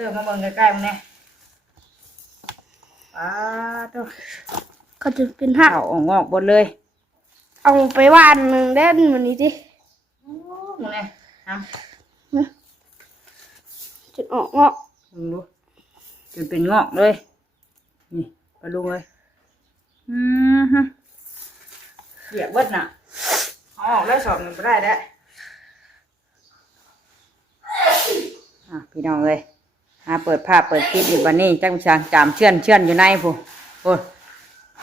เติมมาเบิ่งใกล้ๆมึงเนี่ยตัวเขาจะเป็นหัก เขาออกงอกหมดเลย เอาไปวานหนึ่งเด่นวันนี้ดิ มึงเนี่ยท จะออกงอก ำมึงดูจนเป็นงอกเลยนี่ปลาลุงเลยเหยียบเบิดน่ะเอาออกแล้วสอบหนึ่งก็ได้แล้วพี่น้องเลยเปิดภาพเปิดคลิปอยู่วันนี้จังช่างจามเชื่อนอยู่ในผู้โอ้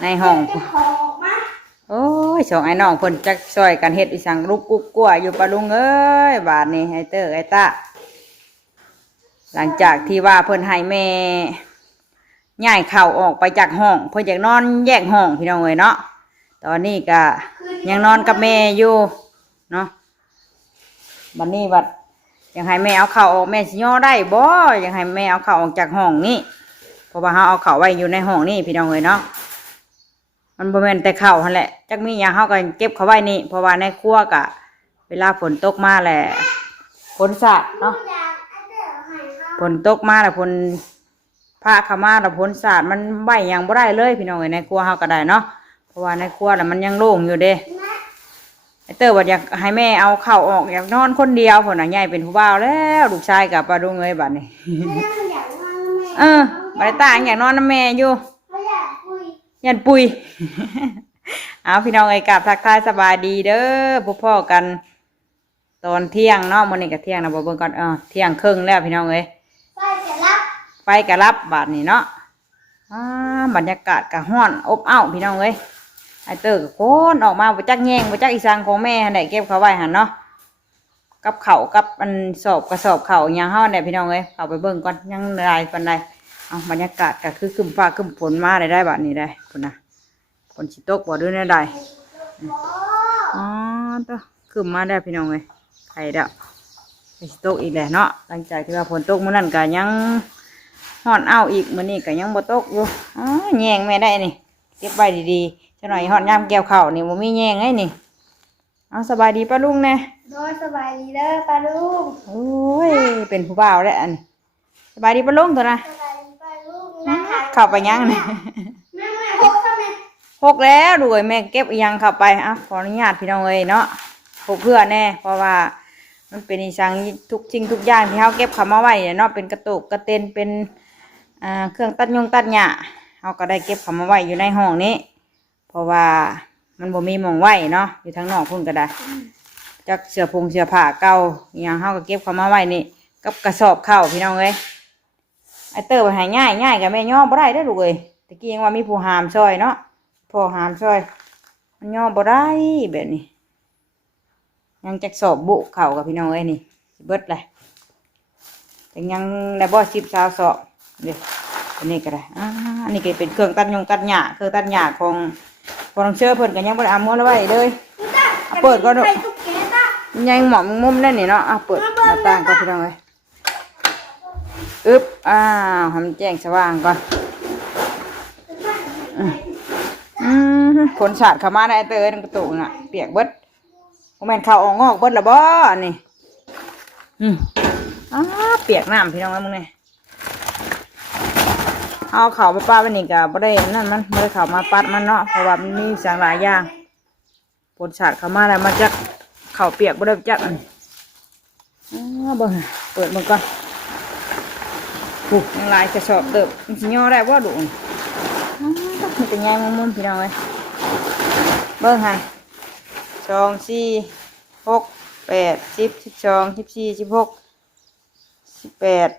ในห้องผู้โอ้ยสองไอ้น้องเพิ่นจักซอยกันเฮ็ดอีสังลุกกุ๊กกัวอยู่ปะลุงเอ้ยบาดนี้ไอ้เตอร์ไอ้ตาหลังจากที่ว่าเพิ่นให้แม่ย้ายเข่าออกไปจากห้องเพิ่นอยากนอนแยกห้องพี่น้องเอ้ยเนาะตอนนี้ก็ยังนอนกับแม่อยู่เนาะบัดนี้บัดอยากให้แม่เอาเข่าออกแม่สิย่อได้บ่อยากให้แม่เอาเข่าออกจากห้องนี้เพราะว่าเฮาเอาเข่าไว้อยู่ในห้องนี้พี่น้องเอ้ยเนาะมันบ่แม่นแต่เข่าหั่นแหละจักมีหยังเฮาก็เก็บเขาไว้นี่เพราะว่าในครัวก็เวลาฝนตกมาแหละฝนสาดเนาะฝนตกมาแล้วฝนพาเข้ามาแล้วฝนสาดมันไว้หยังบ่ได้เลยพี่น้องเอ้ยในครัวเฮาก็ได้เนาะเพราะว่าในครัวน่ะมันยังโล่งอยู่เด้ไอ้เตอร์ว่าอยากให้แม่เอาเข่าออกอยากนอนคนเดียวพุ่นน่ะใหญ่เป็นผู้บ่าวแล้วลูกชายกับปลาดุงเอ้ยบัดนี้บ่ได้ต่างอยากนอนนำแม่อยู่ยันปุย เอาพี่น้องไอ้กับทักทายสบายดีเด้อพวกพ่อกันตอนเที่ยงเนาะมื้อนี้ก็เที่ยงนะบ่เบิ่งก่อนเที่ยงครึ่งแล้วพี่น้องเอ้ยไฟก็รับบาดนี้เนาะบรรยากาศก็ร้อนอบอ้าวพี่น้องเอ้ยไอ้เตอร์ก็โคนออกมาบ่จักแยงบ่จักอีสังของแม่หั่นได้เก็บเขาไว้หั่นเนาะกับข้าวกับอันสอบกระสอบข้าวหยังเฮาได้พี่น้องเอ้ยเข้าไปเบิ่งก่อนยังหลายปานใดบรรยากาศก็คือครึ้มฟ้าครึ้มฝนมาได้บาดนี้ได้พุ่นน่ะฝนสิตกบ่ด้วยแน่ใดตัวครึ้มมาได้พี่น้องเอ้ยไข่ดาวสิตกอีกแล้วเนาะหลังจากที่ว่าฝนตกมื้อนั้นก็ยังฮ้อนอ้าวอีกมื้อนี้ก็ยังบ่ตกอยู่แยงแม่ได้นี่เก็บไว้ดีๆจักหน่อยฮ้อนยามแก้วข้าวนี่บ่มีแยงไงนี่เอาสบายดีป้าลุงแน่โดยสบายดีเด้อปลาลุงโอ้ยเป็นผู้บ่าวแล้วอันสบายดีป้าลุงตัวนะเข้าไปยังนี่แม่หกทำไมหกแล้วดูแม่เก็บยังเข้าไปขออนุญาตพี่น้องเอ้ยเนาะหกเพื่อแน่เพราะว่ามันเป็นอีสังทุกสิ่งทุกอย่างที่เขาเก็บเข้ามาไว้เนาะเป็นกระตุกกระเต็นเป็นเครื่องตัดหญ้าเขาก็ได้เก็บเข้ามาไว้อยู่ในห้องนี้เพราะว่ามันบ่มีหม่องไว้เนาะอยู่ทางนอกพุ่นก็ได้จากเสื้อผ้าเก่าอย่างเขาก็เก็บเข้ามาไว้นี่กับกระสอบข้าวพี่น้องเอ้ยไอเตอร์ไปหายง่ายกับแม่ย่อบ่ได้ได้ลูกเอ้ยตะกี้ยังว่ามีผู้หามซอยเนาะพ่อหามซอยมันย่อบ่ได้แบบนี้ยังจักสอบบุเข่ากับพี่น้องเอ้ยนี่เบิดเลยแต่ยังได้บ่10-20สอบเดี๋ยวอันนี้ก็ได้อันนี้ก็เป็นเครื่องตัดหญ้าเครื่องตัดหญ้าของพอน้องเชื่อเพิ่นก็ยังบ่ได้เอาม้วนไว้เลยเปิดก็ดอกยังหมอมมุมนั่นนี่เนาะเปิดหน้าต่างก็พี่น้องเอ้ยทำแจ้งสว่างก่อนฝนสาดเข้ามาในเตยนั่นกระตุกน่ะเปียกเบิดโมเมนต์เข้าออกงอกเบิดละบ่นี่เปียกน้ำพี่น้องเอ้ยมึงเนี่ยเอาเข่ามาป้าวันนี้กับบ่ได้นั่นมันบ่ได้เข่ามาปัดมันเนาะเพราะว่ามันมีสังหลายอย่างฝนสาดเข้ามาแล้วมันจะเข่าเปียกบ่ได้จักเบิ่งเปิดมันก่อนยังลายกระสอบเติบมันสิย่อได้บ่ดุมันจะง่ายมุมพี่น้องเอ้ยเบิ่งหัน2 4 6 8 10 12 14 16 18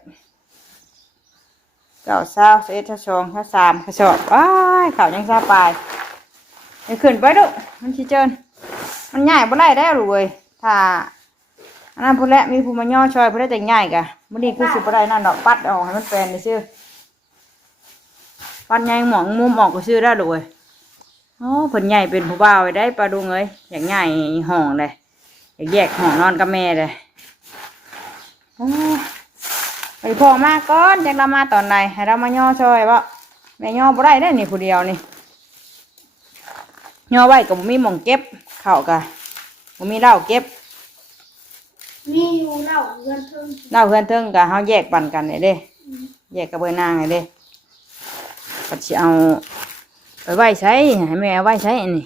9 20 11 12 13กระสอบว้ายข้าวยังซาปลายเดี๋ยวขึ้นไปดุมันสิเจินมันง่ายบ่ได้แล้วลูกเอ้ยถ้าอันนั้นพุ่นแหละมีผู้มาย่อช่วยพุ่นได้แต่ง่ายกะมื้อนี้คือสิบ่ได้นั่นดอกปัดออกให้มันแปลนซื่อปัดใหญ่หมองมุมออกก็ซื่อได้ลูกเอ้ยเพิ่นใหญ่เป็นผู้บ่าวได้ปลาดุงเอ้ยอยากใหญ่ห้องเลยอยากแยกห้องนอนกับแม่เลยไปพ่อมาก่อนจังเรามาตอนไหนให้เรามาย่อช่วยบ่แม่ย่อบ่ได้ได้นี่ผู้เดียวนี่ย่อไว้ก็บ่มีหม่องเก็บข้าวกะบ่มีเหล้าเก็บมีอยู่เหล้าเพื่อนเทิงกะเฮาแยกปันกันเด้ แยกกระเบื้องนางเลยเด้ก็จะเอาไปไว้ใช้ให้แม่เอาไว้ใช้อันนี้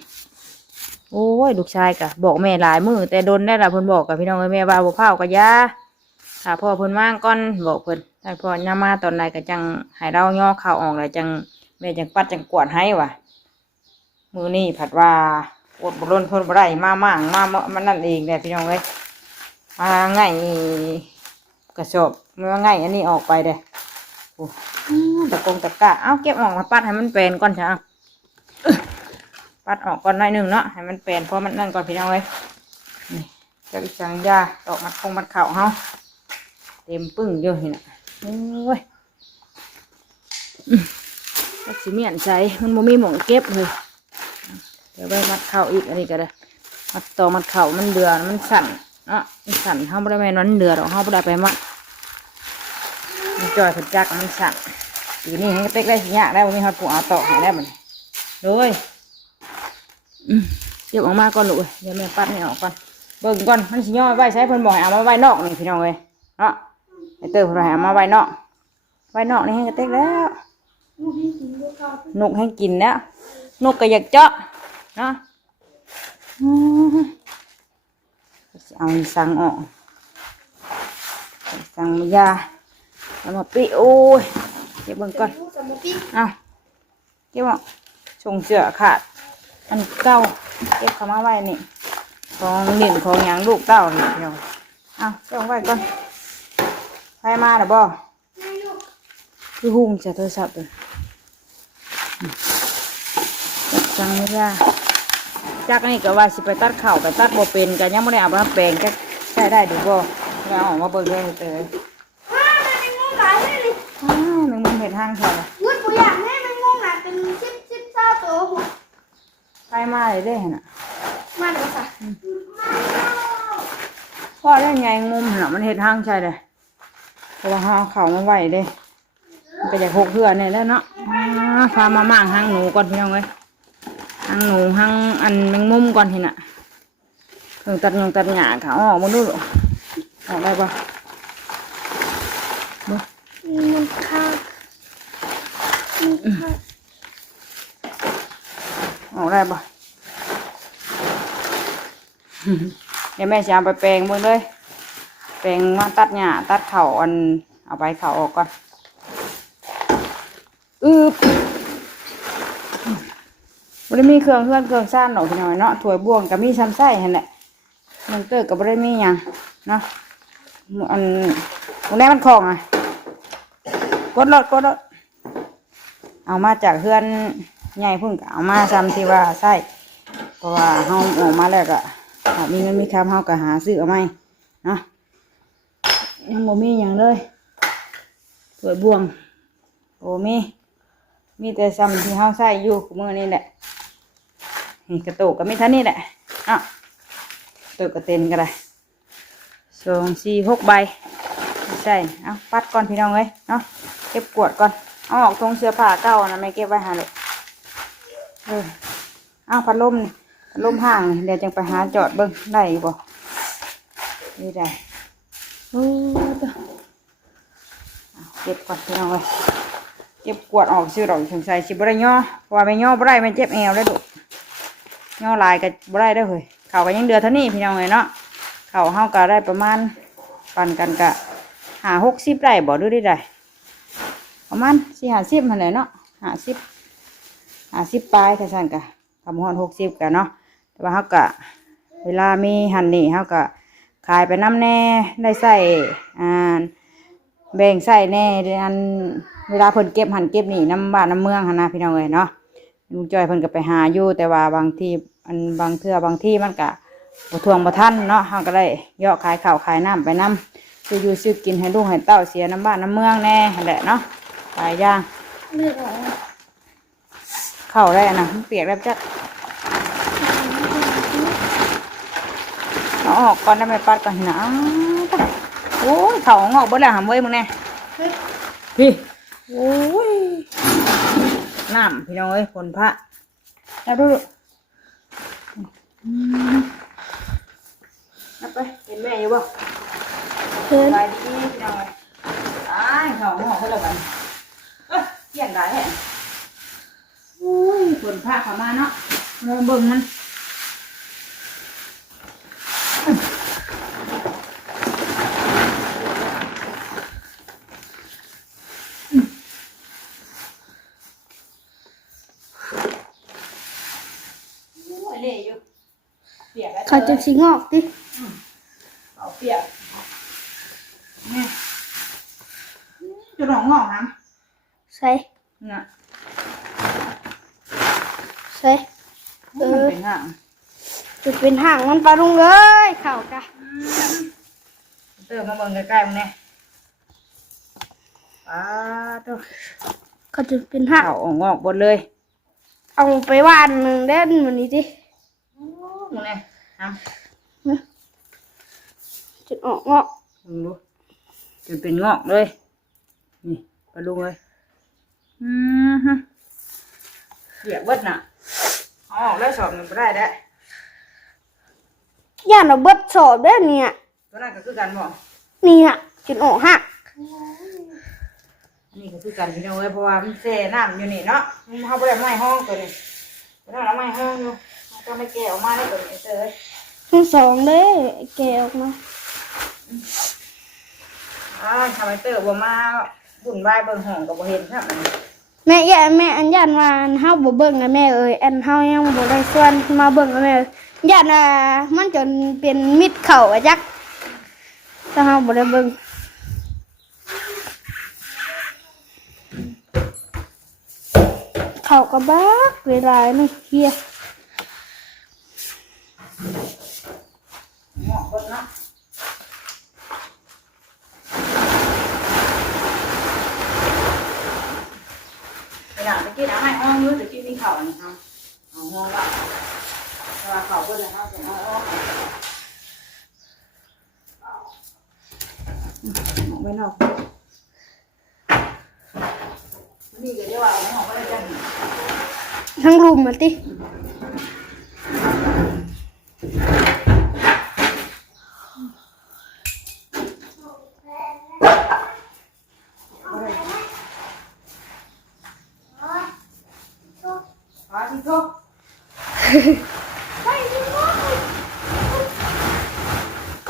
โอ้ยลูกชายกะบอกแม่หลายมือแต่โดนได้ละเพิ่นบอกกับพี่น้องแม่ว่าบ่เผาก็ยาถ้าพ่อเพิ่นว่างก่อนบอกเพิ่นถ้าพ่อยามมาตอนไหนก็จังให้เราย่อข้าวออกแล้วจังแม่จังปัดจังกวาดให้ว่ะมือนี่ผัดว่าอดบ่ล้นทนบ่ได้มามั่งมามันนั่นเองแหละพี่น้องเอ้ยมาง่ายกระสอบมาง่ายอันนี้ออกไปเด้โอ้ตะกงตะกะเอาเก็บออกมาปัดให้มันเป็นก่อนจ้ะปัดออกก่อนหน่อยหนึ่งเนาะให้มันเป็นเพราะมันนั่นก่อนพี่น้องเอ้ยนี่จะอีกสังยาตอกมัดคงมัดเข่าเฮาเต็มปึ้งเยอะนี่นะโอ้ยก็สิเมียนใจมันบ่มีหม่องเก็บเลยเดี๋ยวไปมัดเข่าอีกอันนี้ก็ได้มัดต่อมัดเข่ามันเดือมันสั่นเนาะมันสั่นเฮาบ่ได้แม่นวันเดือดอกเฮาบ่ได้ไปมัดมันจ่อยผดจักมันสั่นทีนี้ให้เต็กได้สิยากได้บ่มีฮอดผู้เอาตอกให้ได้บ่เลยเก็บออกมาก่อนลูกเดี๋ยวแม่ปัดนี่ออกก่อนเบิ่งก่อนมันสิย่อไว้ใช้เพิ่นบอกให้เอามาไว้นอกนี่พี่น้องเอ้ยเนาะไอ้เติมเพิ่นให้เอามาไว้นอกนี่ให้กระเต็กแล้วนกให้กินแล้วนกก็อยากเจาะเนาะเอาสั่งออกสั่งมายาแล้วมาปิโอ้ยเก็บเบิ่งก่อนเอาเก็บออกชงเสือขาดอันเก้าเก็บเข้ามาไว้นี่ของหนึ่งของอย่างลูกเต้านี่เดียวเอาเก็บไว้ก่อนใครมาหรือบ่คือหุ่งจะโทรศัพท์เลยจังไม่ได้จากนี่ก็ว่าสิไปตัดเข่าไปตัดโบเป็นกันยังไม่ได้อาบน้ำแปลงจะใช้ได้ดูบ่เราออกมาเบิ่งเลยเตยแมงมุมเห็ดห้างเถอะวุ้นผู้อยากให้มันงงน่ะเป็นชิปเจ้าตัวหัว ใครมาเลยได้น่ะมาเดี๋ยวค่ะพ่อได้ไงมุมน่ะมันเห็ดห้างใช่เลยเพราะว่าห่อเข่ามาไหวเด้มันก็จะหกเพื่อนเนี่ยแล้วเนาะพามาม่างห้างหนูก่อนพี่น้องเอ้ยห้างหนูห้างอันแมงมุมก่อนทีน่ะเพิ่งตัดหญ้าเขาออกมาดูออกได้ปะมันข้าวออกได้ปะเดี๋ยวแม่จะเอาไปแปลงมือเลยแปลงมาตัดหญ้าตัดเข่าอันเอาไปเข่าออกก่อนบริมีเครื่องซ่านหน่อยพี่น้อยเนาะถั่วบ่วงกับมีซ้ำไส้เห็นแหละมันเตอร์กับบริมีอย่างเนาะอันแรกมันคลองอ่ะกดรถเอามาจากเพื่อนใหญ่พุ่งเอามาซ้ำที่ว่าไส้เพราะว่าเขาออกมาแล้วก็มีเงินมีคำเขาก็หาซื้อเอาไหมเนาะยังบ่มีอย่างเลยถั่วบ่วงโอ้มีแต่ซ้ำที่เขาใส่อยู่มือนี่แหละนี่กระตุกก็ไม่ทันนี่แหละอ่ะตุกกระเต็นก็ได้2 4 6ใบใช่เอาปัดก่อนพี่น้องเลยเนาะเก็บกวดก่อนเอาออกตรงเสื้อผ้าเก่านะไม่เก็บไว้หาเลยเอาพัดลมห่างเดี๋ยวจังไปหาจอดเบิ้งได้บ่นี่ได้เก็บก่อนพี่น้องเลยเก็บกวดออกซื้อดอกสงสัยสิบ่ได้ย่อว่าไม่ย่อบ่ได้ไม่เจ็บแอวได้ดุย่อลายก็บ่ได้ได้เลยเข่าก็ยังเดือดเท่านี้พี่น้องเลยเนาะเข่าเฮาก็ได้ประมาณปั่นกันกะ50-60ได้บ่ดูได้ประมาณ40-50มันเลยเนาะ50ปลายค่ะสั่นกะทำฮอน60กันเนาะแต่ว่าเฮาก็เวลามีหันนี่เฮาก็ขายไปน้ำแน่ได้ใส่แบ่งใส่แน่อันเวลาเพิ่นเก็บหันเก็บนี่น้ำบ้านน้ำเมืองหันนะพี่น้องเลยเนาะลุงจ้อยเพิ่นก็ไปหาอยู่แต่ว่าบางที่บางเทื่อบางที่มันก็บ่ทวงบ่ทันเนาะเฮาก็ได้ย่อขายข้าวขายน้ำไปน้ำซื้ออยู่ซื้อกินให้ลูกให้เต้าเสียน้ำบ้านน้ำเมืองแน่แหละเนาะหลายอย่างเข้าได้นะมันเปียกแล้วจัดเอาออกก่อนได้ไหมปัดก่อนนะโอ้ยเขางอกเบิดแล้วหำเว้ยมึงแน่พี่โอ้ยน้ำพี่น้องเอ้ยฝนพระแล้วดูนับไปเห็นแม่อยู่บ่ไปดีพี่น้องเอ้ยตายเขางอกเบิดแล้วกัน เกี่ยนได้แฮะโอ้ยฝนพาเข้ามาเนาะเราเบิ่งมันเละอยู่เปียกแล้ว เขาจะสิงอกดิ เอาเปียกนี่จะหลงงอกนะ ใส่ น่ะ ใส่ มันเป็นห่าง จุดเป็นห่างมันปลาลุงเลยเข่ากะ เติมมาเบิ่งใกล้ๆมันเนี่ยป้าตัว เขาจุดเป็นห่าง เอาออกงอกหมดเลย เอาไปวานหนึ่งเด่นวันนี้ดิ มึงเนี่ยท จุดออกงอก ำมึงดูจนเป็นงอกเลย นี่ปลาลุงเลยฮะเปียกเบิดน่ะเอาออกแล้วสอบมันไม่ได้ได้ ย่านเราเบิดสอบได้อเนี่ย ตัวนั้นก็คือกันบ่ นี่น่ะจุดออกหัก นี่ก็คือกันพี่น้องเอ้ยเพราะว่ามันแช่น้ำอยู่นี่เนาะมันเขาไปได้ไม้ห้องตัวนี้ตัวนั้นเราไม้ห้องอยู่เราต้องไม่แก้ออกมาได้ตัวนี้เอ้ย ทั้งสองเด้อแกออกมา ทำไมเตอร์บ่มาบุ่นวายเบิ่งห้องก็บ่เห็นครับอันนี้ แม่ย่าแม่อันย่านว่าอันเฮาบ่เบิ่งนะแม่เอ้ยอันเฮายังบ่ได้ส่วนมาเบิ่งนะแม่ย่านมันจนเป็นมิดเข่าอะจักถ้าเฮาบ่ได้เบิ่งเข่าก็บักเวลานี่เฮีย หมอกเบิดเนาะไปหลังตะกี้นะให้ห้องอยู่ตะกี้มีเข่าอันนี้ครับเอาห้องละแต่ว่าเข่าเบิดแล้วเฮาจะเอาออกออกไปนอกนี่ก็เรียกว่าเอาหอกไปได้จัง ทั้งรุมมันติ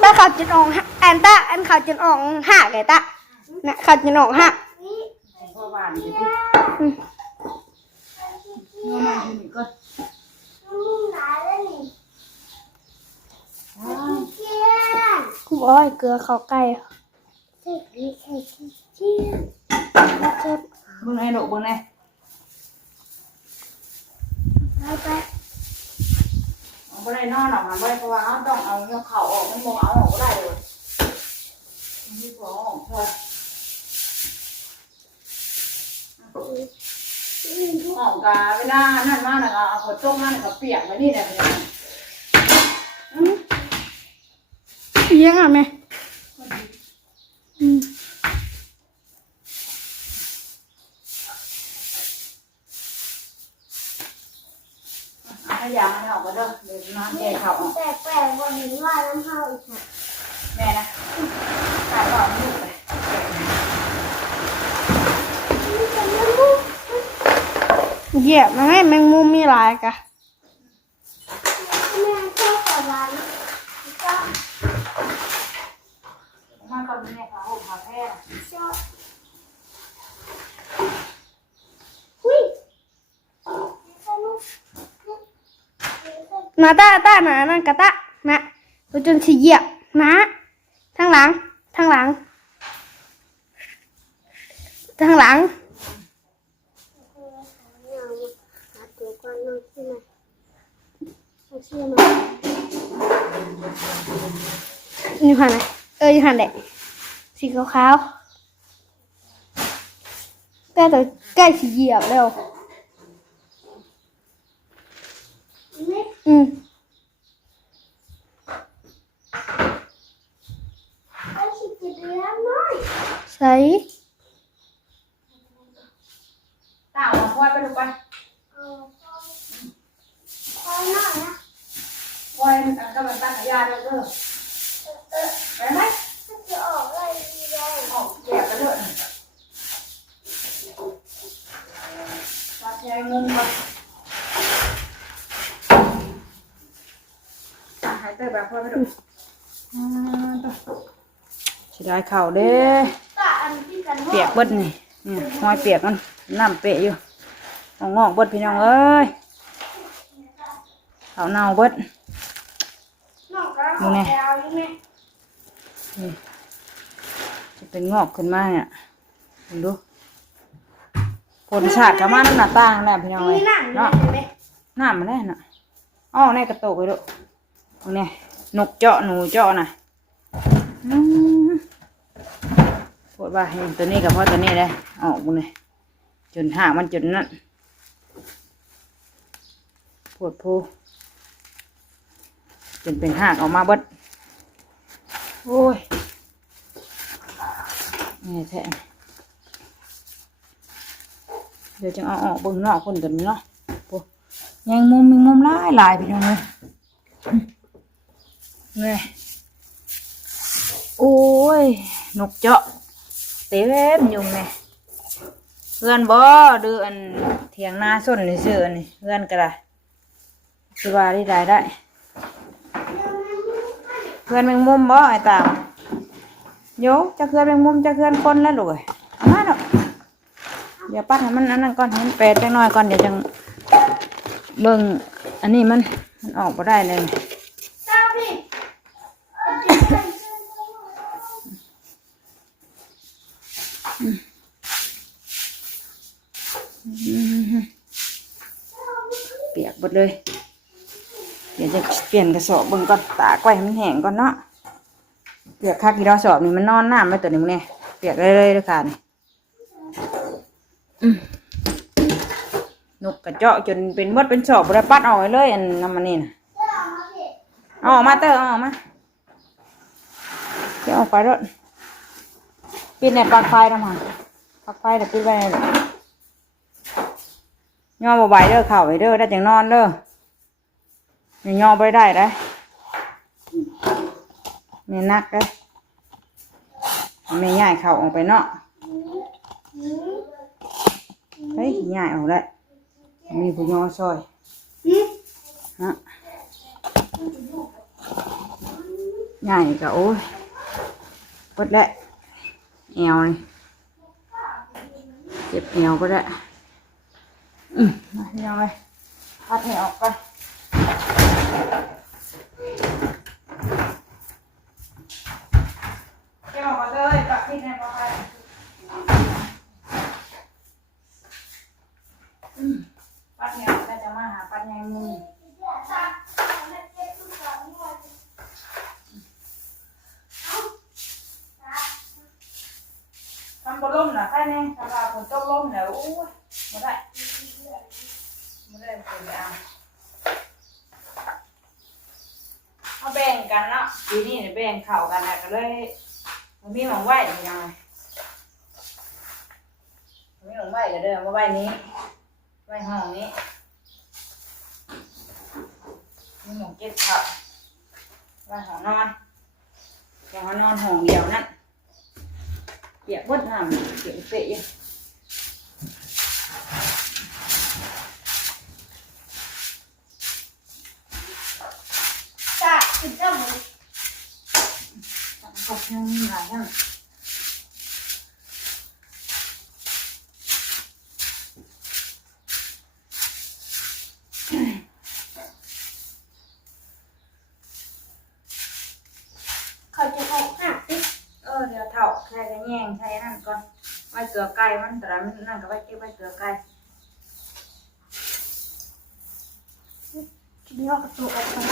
ถ้าเขาจะออกอันตาอันเขาจะออกหักไงตานะเขาจะออกหัก พ่อบ้านอยู่ที่น้องมาอยู่นี่ก็ บอยเกลือเขาไก่ เบิ่งให้ลูกเบิ่งแน่เอาบ่ได้นอนหรอกค่ะบ่ได้เพราะว่าเราต้องเอาเงาเข่าออกมันบ่เอาออกบ่ได้เลยมันมีของออกพอออกกะเวลานั่นมาน่ะก็เอาฝนตกมาน่ะก็เปียกไว้นี่แหละพี่น้อง ยังอ่ะแม่ ให้ยาให้ออกก็เด้อเดี๋ยวนอนแก้เข่าออก แต่แปลกว่าเห็นว่าน้ำเข้าอีกค่ะ แม่นะตายก่อนลูกไป เหยียบมาให้แมงมุมมีหลายกะ แม่ชอบก่อนร้านมาก่อนแม่ค่ะห่มผ้าแพร่ชอบนาตาหนานั่นกะตะนะจนสิเหยียบนะทางหลังทางหลังทางหลังนี่ผ่านไหนอยู่ผ่านแดกสีขาวๆแต่ตัวใกล้สิเหยียบแล้วใส่ ตาเอาควายไปลูกไปควายมันกำลังตั้งยาเลยเด้อไปไหมออกแยกกันเลย มุมก่อนหายเตยแบบพ่อไปดูสิได้เข่าเด้เปียกเบิดนี่หอยเปียกมันน้ำเปะอยู่งอกเบิดพี่น้องเอ้ยเขาเน่าเบิดดูนี่จะเป็นงอกขึ้นมาเนี่ยดูผลชาติกับมาน้ำหน้าต่างแหละพี่น้องเอ้ยเนาะน้ำมันแน่น่ะอ้อในกระโตกไปดูตรงนี้นกเจาะหนูเจาะน่ะปวดบ่าเห็นตัวนี้กับพ่อตัวนี้เลยออกบุญเลยจนห่างมันจนนั่นปวดพูจนเป็นห่างออกมาเบิดโอ้ยนี่แท้เดี๋ยวจะเอาออกเบิ่งนอกคนกันเนาะยังมุมหลายพี่น้องเลยนี่โอ้ยนกเจาะเต็มยุงเนี่ยเพื่อนบ่ดื้ออันเถียงนาส้นนี่ซื้ออันนี้เพื่อนก็ได้สิว่าได้เพื่อนแมงมุมบ่ไอ้ตามโยจะเพื่อนแมงมุมจะเพื่อนคนแล้วลูกเอ้ยเอามาเนาะเดี๋ยวปัดให้มันอันนั้นก่อนให้มันแปดจังน้อยก่อนเดี๋ยวจังเบิ่งอันนี้มันออกบ่ได้เลยเปียกหมดเลยเดี๋ยวจะเปลี่ยนกระสอบเบิ่งก่อนตากไว้ให้มันแห้งก่อนเนาะเปียกคักกี่ดอกสอบนี่มันนอนน้ำไว้ตัวนี้มึงเนี่ยเปียกเลยค่ะนี่นกกระเจาะจนเป็นมดเป็นสอบบริปัดออกเลยอันน้ำมันนี่นะเอาออกมาเตอเอาออกมาจะออกไปรถปิดในปลั๊กไฟนะมันปลั๊กไฟเดี๋ยวปิดไว้เลยย่อบ่ใบเด้อเข่าไปเด้อได้จังนอนเด้อย่อไปได้ได้ไม่นักได้ไม่ง่ายเข่าออกไปเนาะเฮ้ยง่ายออกได้มีผู้ย่อซอยฮะง่ายก็โอ้ยปวดแล้วเอวนี่เจ็บเอวก็ได้มาพี่น้องเลยพัดให้ออกไปเจ้ามาเลยตักที่ไหนมาไปปัดเนี่ยก็จะมาหาปัดยังมือทำบอลล่มนะใครเนี่ยทำลาฝนตกล่มแล้วโอ้ยไม่ได้คนอ่ะเอาแบ่งกันเนาะปีนี้เนี่ยแบ่งเข่ากันนะก็เลยมันมีหมองไหวยังไงมีหมองไหวก็เดินมาไหวนี้ไหวห้องนี้มีหมองเก็บเข่าไหวห้องนอนอย่างนอนห้องเดียวนั่นเปียกบดน้ำเปียกเปะอยู่ขึ้นเจ้ามือก็ยังมีหลายอย่างเขาจะเอาหักดิเดี๋ยวเถ่าใช้กระแยงใช้นั่นก่อนไว้เกลือไก่มันแต่ละมันนั่นก็ไว้เก็บไว้เกลือไก่ทีนี้เอากระตุกออกมา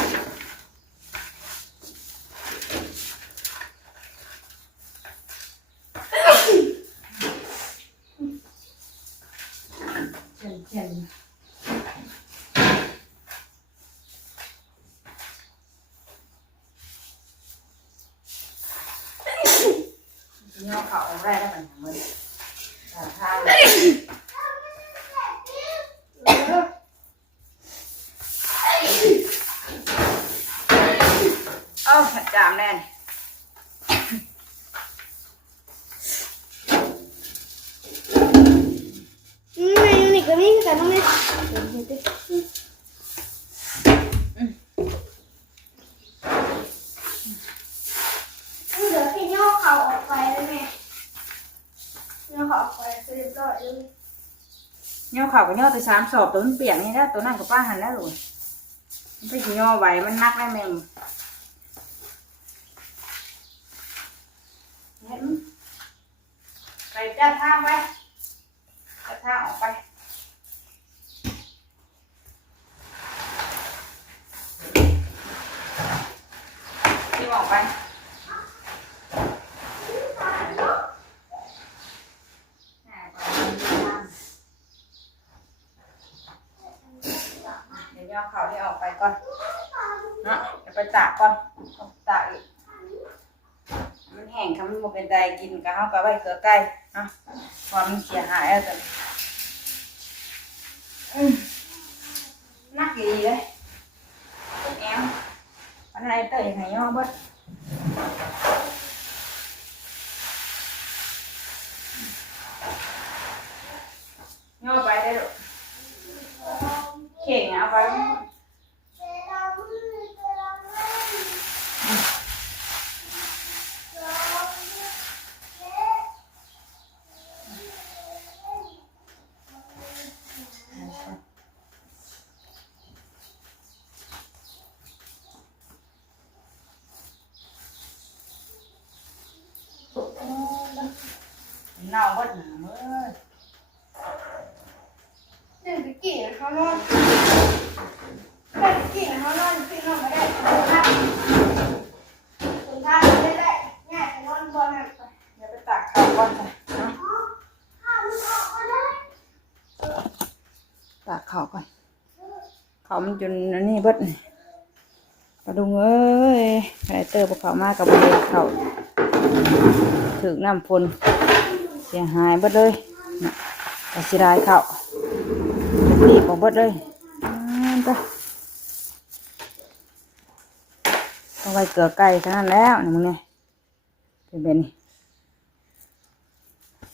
เช่นนี่เอาเขาได้แล้วมันเหมือนทางจามแน่นนี่ก็มี กันน้องนี่เดี๋ยวให้ย่อเข่าออกไปเลยแม่ย่อเข่าออกไปเรียบร้อยเลย ย่อเข่ากับย่อตัวสามสอบตัวมันเปียกนี่แล้วตัวนั่นกับป้าหันแล้วเลยมันไปย่อไหวมันนักได้แม่เห็นไปจ้าทางไปจ้าทางออกไปที่ออกไปเดี๋ยวย่อเข่าที่ออกไปก่อนเนาะเดี๋ยวไปตากก่อนตากอีกมันแห้งค่ะมันบ่เป็นไดกินกับเฮากับไว้เกลือไก่เนาะความมันเสียหายแล้วจ้ะนักดีเลยแอมอันไหนเตยให้ย่อเบิดย่อไปได้ลูกเข่งเอาไปเน่าเบิดหนาเมื่อ เดี๋ยวไปกินเขานอนไปกินเขานอนพี่นอนไม่ได้คุณท่าไม่ได้ง่ายไปนอนบนนั่นไป เดี๋ยวไปตากข้าวก่อนจ้ะเนาะตากข้าวก่อนข้าวมันจนอันนี้เบิดนี่ปลาดุงเอ้ยไข่เตอร์พวกเขามากับเด็กเขาถึงน้ำฝนเสียหายเบิดเลยนะแต่สิได้ข้าวรีบออกเบิดเลยไปต้องไปเกลือไก่ขนาดแล้วนี่มึงไงเป็นนี่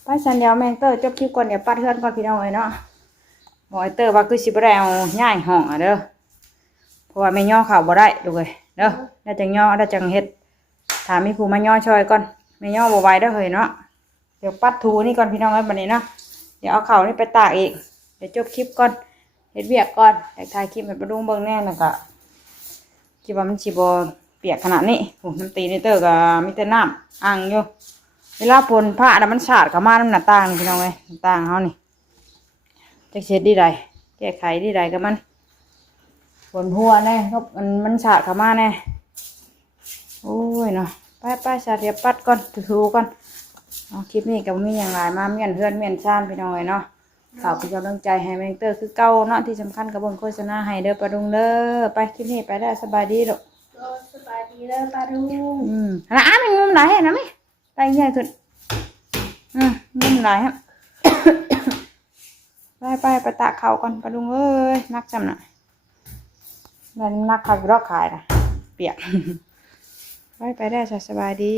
ไปสันเดียวแมงเตอร์จบคลิปก่อนเดี๋ยวปัดเพื่อนก่อนพี่น้องเลยเนาะบอกไอเตอร์ว่าคือสิบแรวง่ายห่องอ่ะเด้อเพราะว่าไม่ย่อเข่าบ่ได้ดูเลยเด้อได้จังย่อได้จังเฮ็ดถามมีครูมาย่อช่วยก่อนไม่ย่อบ่ไหวได้เลยเนาะเดี๋ยวปัดทูนี่ก่อนพี่น้องเลยบัดนี้เนาะเดี๋ยวเอาเข่านี่ไปตากอีกเดี๋ยวจบคลิปก่อนเฮ็ดเวียกก่อนแต่ถ่ายคลิปให้ประดุงเบิ่งแน่แล้วก็คิดว่ามันสิบ่เปียกขนาดนี้โอ้น้ำตีนี่เตอร์ก็มีแต่น้ำอ่างอยู่เวลาฝนผ้าแล้วมันสาดเข้ามาน้ำหน้าต่างนี่พี่น้องเลยหน้าต่างเฮานี่จะเช็ดดีใดแก้ไขดีใดกับมันฝนหัวแน่ก็มันสาดเข้ามาแน่โอ้ยเนาะไปสาดเรียบปัดก่อนถูก่อนเอาคลิปนี้ก็มีอย่างไรมาเมียนเพื่อนเมียนชานพี่น้องเลยเนาะฝากเป็นกำลังใจให้แมงเตอร์คือเก่าเนาะที่สำคัญกับเบิ่งโฆษณาให้เด้อปลาดุงเด้อไปคลิปนี้ไปได้สบายดีลูก สบายดีเลยปลาดุง แล้วมันงุ้มไหลนะไหมไปใหญ่ขึ้นงุ้มไหลฮะ ไปตะเข่าก่อนปลาดุงเอ้ยนักจำหน่อยแล้วนักขับรถขายนะเปียก ไปได้สบายดี